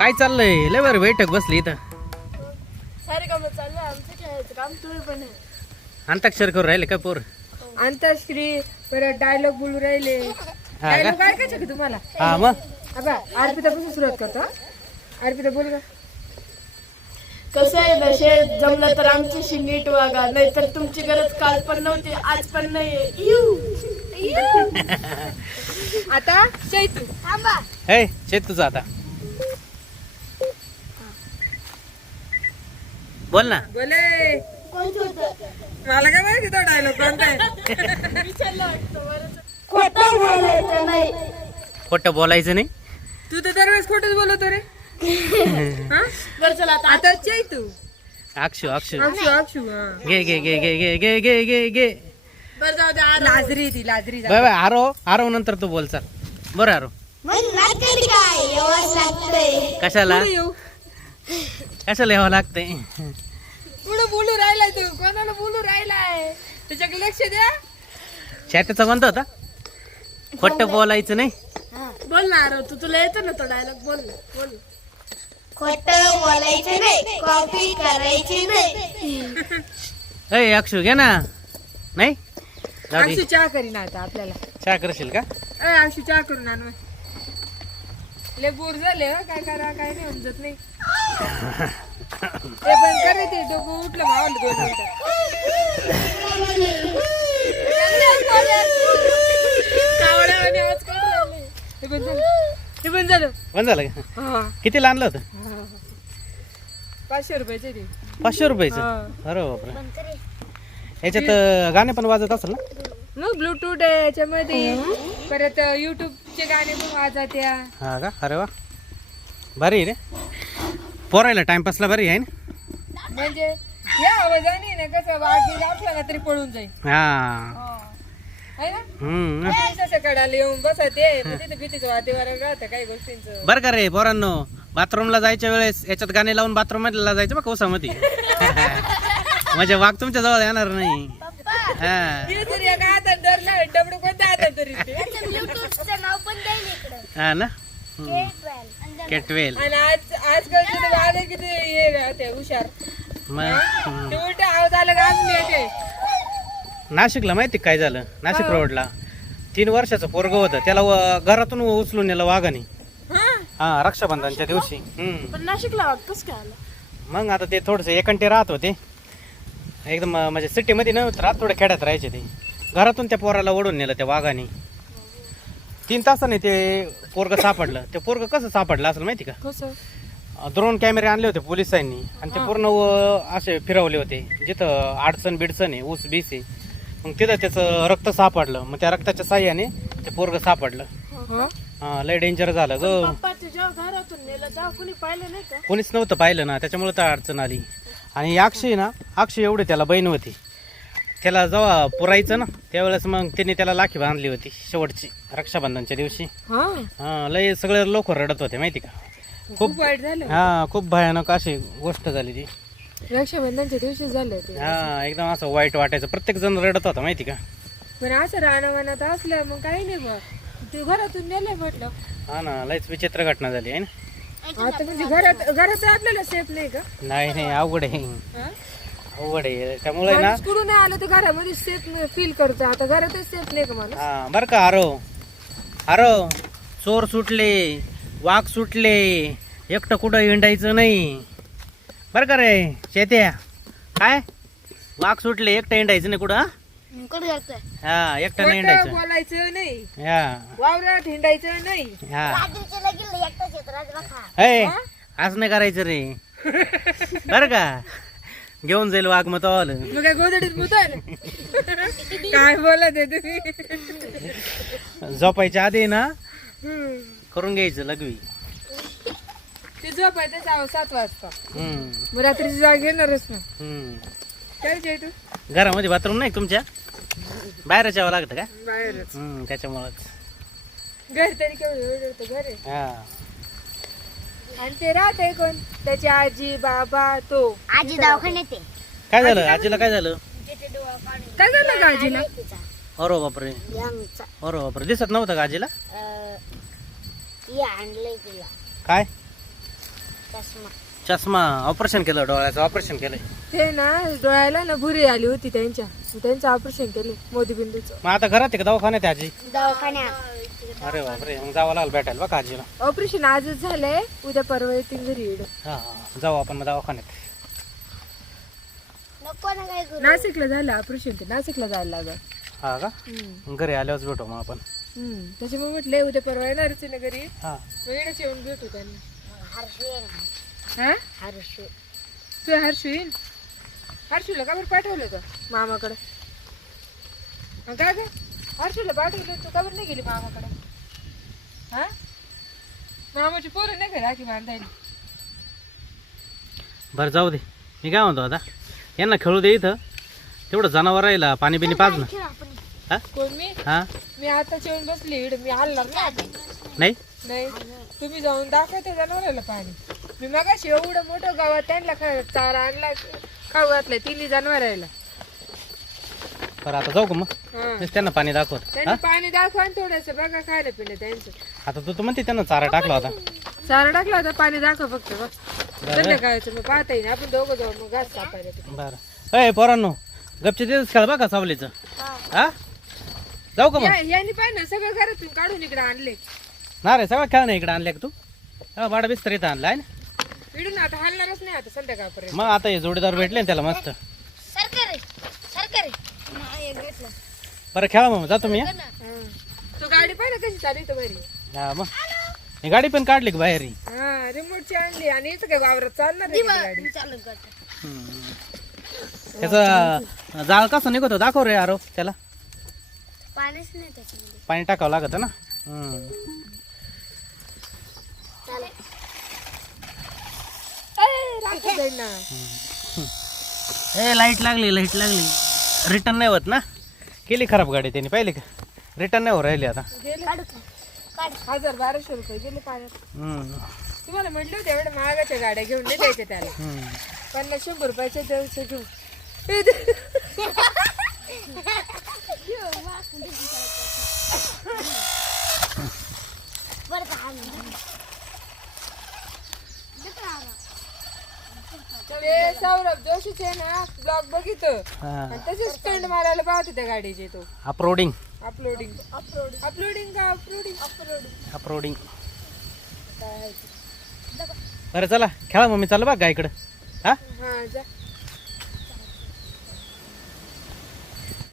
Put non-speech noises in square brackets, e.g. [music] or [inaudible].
काय चाललंय? लय बरं बैठक बसली इथं. सारे काम चाललं आमचं खेळायचं काम तुम्ही पण आहे. अंताक्षर करू राहिले काय पोर? अंतश्री परत डायलॉग बोलू राहिले. हा का? डायलॉग काय काय का तुम्हाला? हा मग? अबा अर्पितापासून सुरुवात करतो हा? अर्पिता बोल का कसं आहे ना शेत जमलं तर आमच्याशी नीट वागा नाहीतर तुमची गरज काल पण नव्हती आज पण नाही [laughs] आता चैतू. हे शेत तुझं आता. बोल ना. बोले. मला काय माहिती तो डायलॉग कोणता आहे? खोटं बोलायचं नाही. खोटं बोलायचं नाही? तू तर दरवेळेस खोटच बोलवतो रे. [laughs] हा? बरं चला आता आता चैतू अक्षू अक्षू अक्षू अक्षू हा. घे घे घे घे घे घे घे घे घे. बरं जाऊ द्या आराम. लाजरी ती लाजरी बाय बाय आरो आरो नंतर तू बोल चाल. बरं आरो. कशाला? पुढे येऊ. कशाला यावं लागतंय? पुढे बोलू राहिलाय तू. कोणाला बोलू राहिलाय? त्याच्याकडे लक्ष द्या. शाट्याचा कोणता होता? खोटं बोलायचं नाही? बोल ना आरव. तू तुला येतो ना तो डायलॉग बोल ना बोल खोटं बोलायचं नाही. कॉपी करायची नाही. [laughs] अय अक्षू घे ना. नाही? जाऊ दे. चहा करीन आता आपल्याला. चहा करशील का? अय अक्षू चहा करून आण मग. लय बोर झाले हो. काय करा काय नाही समजत नाही. ते पण करे ते डोकं उठलं दोन मिनिटं. हे पण झालं. हे पण झालं. का? हा. कितीला आणलं होतं? हा. पाचशे रुपयाचे ते. पाचशे रुपयाचं? हा. अरे बापरे. याच्यात अं, गाणे पण वाजत असेल ना? मग ब्लूटूथ आहे याच्यामध्ये. परत युट्यूबचे गाणे पण वाजत या. हा का? अरे वा. भारी आहे रे. पोरायला टाइमपासला भारी आहे ना म्हणजे या आवाजाने ना कसं वाघ असला ना तरी पळून जाईल. हा. है. ना? हम्म. आपण कसं कडाला येऊन बसते पण तिथे भीतीचं वातावरण राहतं काही गोष्टींचं. बरं का रे पोरांनो बाथरूमला जायच्या वेळेस याच्यात गाणे लावून बाथरूममध्ये जायचं बघ कौसामध्ये. [laughs] म्हणजे वाघ तुमच्या जवळ येणार नाही. हा. ते तरी एका हातात धरला डबडू कोणत्या हातात तरी ते? ब्लूटूथचं नाव पण द्यायला इकडं. हा ना? K12. केटवेल आणि आज किती हे राहते हुशार. मग? हम्म. ते उलट आवाज आला का आम्ही येते? नाशिकला माहिती काय झालं? नाशिक रोडला तीन वर्षाचं पोरग होतं. त्याला व- घरातून उचलून नेलं वाघाने. हा? रक्षाबंधनच्या दिवशी. हम्म. पण नाशिकला वाटतोच काय आला? मग आता ते थोडंसं एकंटे राहत होते. एकदम अं, म्हणजे सिटीमध्ये नव्हतं राहत थोडं खेड्यात राहायचे ते. घरातून त्या पोराला ओढून नेलं त्या वाघाने. तीन तासाने ते पोरग सापडलं. ते पोरग कसं सापडलं असं माहिती का? कसं? ड्रोन कॅमेरे आणले होते पोलिसांनी. आणि ते पूर्ण व- असे फिरवले होते. जिथं अडचण बिडचण आहे ऊस बीस आहे. मग तिथं त्याचं रक्त सापडलं. मग त्या रक्ताच्या साह्याने ते पोरग सापडलं. हो? हा लय डेंजर झालं ग. पप्पा तुझ्या घरातून नेलं तेव्हा कुणी पाहिलं नाही का? कोणीच नव्हतं पाहिलं ना. त्याच्यामुळे तर अडचण आली. आणि अक्षय ना अक्षय एवढे त्याला बहीण होती. त्याला जेव्हा पुरायचं ना त्यावेळेस मग त्यांनी त्याला लाखी बांधली होती शेवटची रक्षाबंधनच्या दिवशी. हा? हा लय सगळे लोक रडत होते माहिती का? खूप वाईट झालं हा खूप भयानक अशी गोष्ट झाली ती. रक्षाबंधनच्या दिवशी झालं ते. हा एकदम असं वाईट वाटायचं. प्रत्येक जण रडत होता माहिती का? पण असं रानावनात असलं मग काही नाही मग ते घरातून नेलंय म्हटलं. हा ना लयच विचित्र घटना झाली आहे ना? आता म्हणजे घरात घरात आपल्याला सेफ नाही का? नाही नाही अवघड आहे. हा? अवघड आहे. त्यामुळे ना माणूस कुठून नाही आलं तर घरामध्ये सेफ फील करतो? आता घरातच सेफ नाही का माणूस? हा बरं का आरो आरो चोर सुटले. वाघ सुटले. एकटं कुठं हिंडायचं नाही. बरं का रे शेत्या काय? वाघ सुटले एकटं हिंडायचं नाही कुठं? हा? हा एकटं नाही हिंडायचं. बोलायचं नाही. हा. वावरात हिंडायचं नाही. हा. हे? असं नाही करायचं रे. बरं का? घेऊन जाईल वाघ मग तो आलं मग काय गोदडीत मुताल काय बोलत आहे तुम्ही? झोपायच्या आधी ना हम्म. करून घ्यायचं लघवी ते झोपायचं साव सात वाजता. हम्म. मग रात्रीची जाग येणारच ना. हम्म. काय चेटू घरामध्ये बाथरूम नाही का तुमच्या? बाहेरच यावं लागतं का? बाहेरच. हम्म त्याच्यामुळंच. घर तरी केवढं एवढं घर. आहे हा. आणि ते राहत आहे कोण? त्याची आजी बाबा तो. आजी दवाखान्यात आहे. काय झालं? आजीला काय झालं? काय झालं का आजीला? अरे बापरे. अरे बापरे. दिसत नव्हतं का आजीला? अं, आणलंय तिला. काय? चष्मा. चष्मा. ऑपरेशन केलं डोळ्याचं. ऑपरेशन केलंय. ते ना डोळ्याला ना भुरी आली होती त्यांच्या. त्यांचं ऑपरेशन केले मोदीबिंदूचं. मग आता घरात आहे का दवाखान्यात आहे आजी? दवाखान्यात. अरे बापरे. मग जावं लागलं भेटायला बघा आजीला? ऑपरेशन आजच झालंय उद्या परवा येतील घरी येड हा हा. जाऊ आपण मग दवाखान्यात. नको ना काय करू. नाशिकला झालं ऑपरेशन ते. नाशिकला जायला लागत हा का? घरी आल्यावरच भेटू मग आपण. त्याच्यामुळे म्हटलंय उद्या परवा येणारच आहे ना घरी. हा. येणंच येऊन भेटू त्यांनी. हा. हर्षू. तू हर्षू येईल? हर्षूला का बरं पाठवलं होतं? मामाकडे. अं, का ग हर्षूला पाठवलं तू का बरं नाही गेली मामाकडे? हा? मामाची पोरं नाही का राखी बांधायला? बरं जाऊ दे. मी काय म्हणतो आता? यांना खेळू दे इथं. तेवढं जनावर राहिला पाणी बिनी पाज ना आपण. हा? कोण मी? हा? मी आता येऊन बसली इकडे. मी हलणार नाही नाही? नाही. तुम्ही जाऊन दाखवते जनावराला पाणी. मी मगाशी एवढं मोठं गावात त्यांना खा चारा आणला खाऊ घातलाय तिन्ही जनावरायला. बरं आता जाऊ का मग? हा. त्यांना पाणी दाखवत. त्यांनी पाणी दाखवा आणि थोडस बघा खायला पिणं त्यांचं. आता तू तर म्हणते त्यांना चारा टाकला होता. चारा टाकला होता पाणी दाखव फक्त बस संध्याकाळचं मग पाहता येईल आपण दोघं जाऊ मग घास कापायला. बरं. अय पोरांनो गपचे तिथंच खेळ बघा सावलीचं. हा? जाऊ का मग? या- यांनी पाहिजे सगळं घरातून काढून इकडे आणले. ना रे सगळं खेळ नाही इकडे आणले का तू? हा बाडा बिस्तर इथं आणलाय ना? इडून आता हलणारच नाही आता संध्याकाळपर्यंत. मग आता हे जोडीदार भेटले ना त्याला मस्त. सरकारी सरकारी घेतलं बरं खेळा मग जातो मी हा? हा. तू गाडी पाहिजे कशी चालू इथं बरी हा मग. ही गाडी पण काढली का बाहेर? ही? हा रिमोटची आणली आणि इथं काय वावरात चालणार आहे का ती गाडी. चालू करतो. त्याचं जाळ कसं निघतो दाखव रे आरो त्याला. पाणीच नाही त्याच्यामध्ये. पाणी टाकावं लागत ना? हम्म. ए लाइट लागली लाइट लागली. रिटर्न नाही होत ना? केली खराब गाडी त्यांनी पाहिली का? रिटर्न नाही हो राहिली आता. गेले. काढू का? काढ. हजार बाराशे रुपये गेले पाण्यात. हम्म. तुम्हाला म्हटलं होतं एवढ्या महागाच्या गाड्या घेऊन नाही द्यायच्या त्याला. हम्म. पन्नास शंभर रुपयाच्या द्यायचं घेऊन. [laughs] ते सौरभ जोशीचे ना ब्लॉग बघितो हा. आणि तसेच स्टंट मारायला पाहतो त्या गाडीचे तो. अपलोडिंग अपलोडिंग अपलोडिंग अपलोडिंग का अपलोडिंग अपलोडिंग अपलोडिंग बरं चला खेळा मग मी चालू बघ इकडं हा? हा जा.